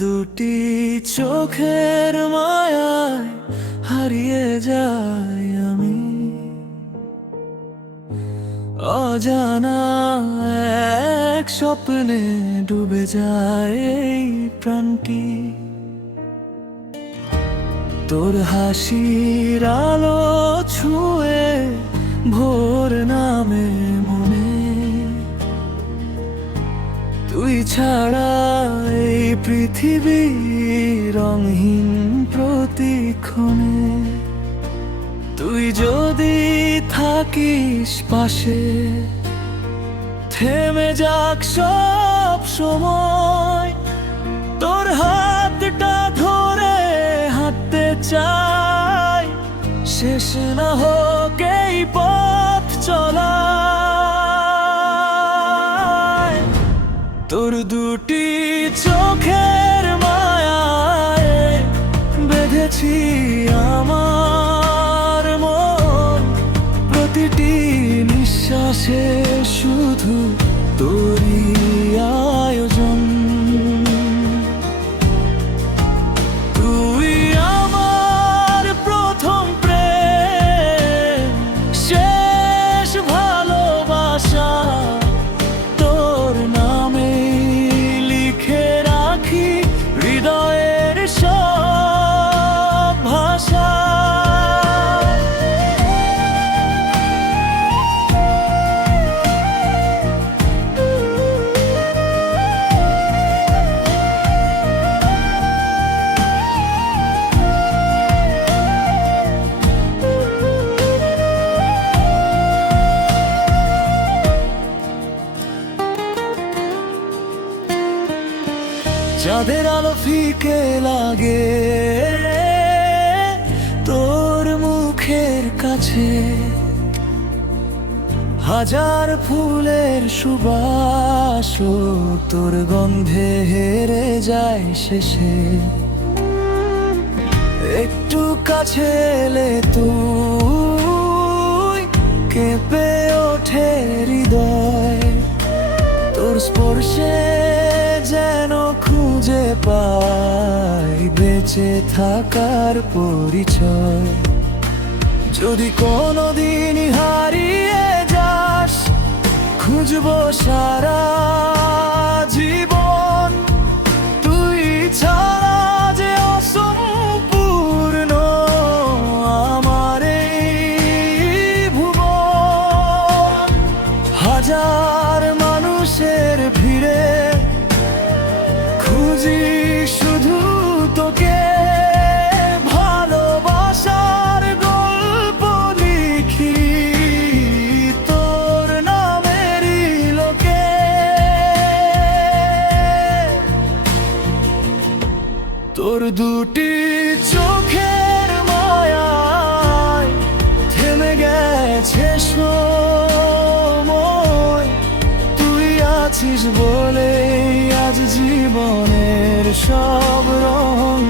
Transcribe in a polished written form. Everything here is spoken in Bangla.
দুটি চোখের মায়ায় হারিয়ে যাই আমি, অজানা এক স্বপ্নে ডুবে যায় এই প্রাণটি। তোর হাসির আলো ছুঁয়ে ভোর নামে মনে, তুই ছাড়া এই পৃথিবী রঙহীন প্রতিক্ষণে। তুই যদি থাকিস পাশে, থেমে যাক সব সময়। তোর হাতটা ধরে হাঁটতে চাই, শেষ না হোক এই পথ চলা। তোর দুটি চোখের মায়ায় বেঁধেছি আমার মন, প্রতিটি নিঃশ্বাসে শুধু তোরই আয়োজন। তুই আমার প্রথম প্রেম, শেষ ভালোবাসা, তোর নামে লিখে রাখি হৃদয়ের সব ভাষা। চাঁদের আলো ফিকে লাগে তোর মুখের কাছে, হাজার ফুলের সুবাস তোর গন্ধে হেরে যায় শেষে। একটু কাছে এলে তুই কেঁপে ওঠে হৃদয়, তোর স্পর্শে যেন খুঁজে পাই বেঁচে থাকার পরিচয়। যদি কোনোদিন হারিয়ে যাস, খুঁজবো সারা জীবন। তুই ছাড়া যে অসম্পূর্ণ আমার এই ভুবন। হাজার মানুষের ভিড়ে খুঁজি শুধু তোকে, ভালোবাসার গল্প লিখি তোর নামেরই লোকে। তোর দুটি চোখের মায়ায় থেমে গেছে সময়, তুই আছিস বলে আজ জীবনের সব রঙ।